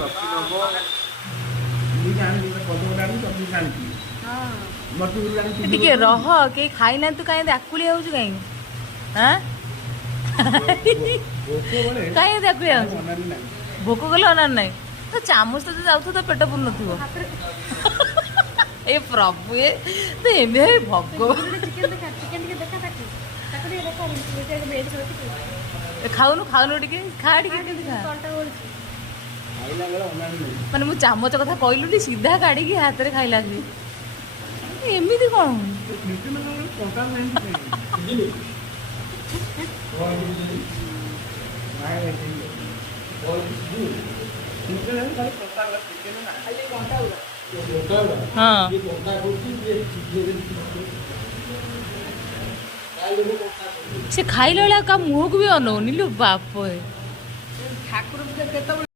coffee नबो नी जान दी पदोडानी coffee जानती हां मटू जानती टिके रह के खाई ना तू काहे आकुली होउ काहे हां भोको बोले काहे आकुली होउ अनानी नाही भोक गले अनार नाही तो चामच तो जाऊ तो पेट पुर नथिबो ए प्रभु ए तो एमे भगवान चिकन के देखा ताकि ताकि देखा बेटे बेच रोटी खाऊनु खाऊनु टिके खा टिके केमती खा कॉन्टा बोलছি खाइला बेला अनानी नाही माने मु चामच कथा कहलुनी सीधा काढी की हाथ रे खाइला सी एमिति कोन नीति में कोटा नहीं बुझिली नाय नहीं बोल नीति में खाली कोटा वाला चिकन ना खाली कोटा वाला हां ये कोटा होती ये से खाइला का मुंह को भी अनौनी लो बाप ठाकुर के केत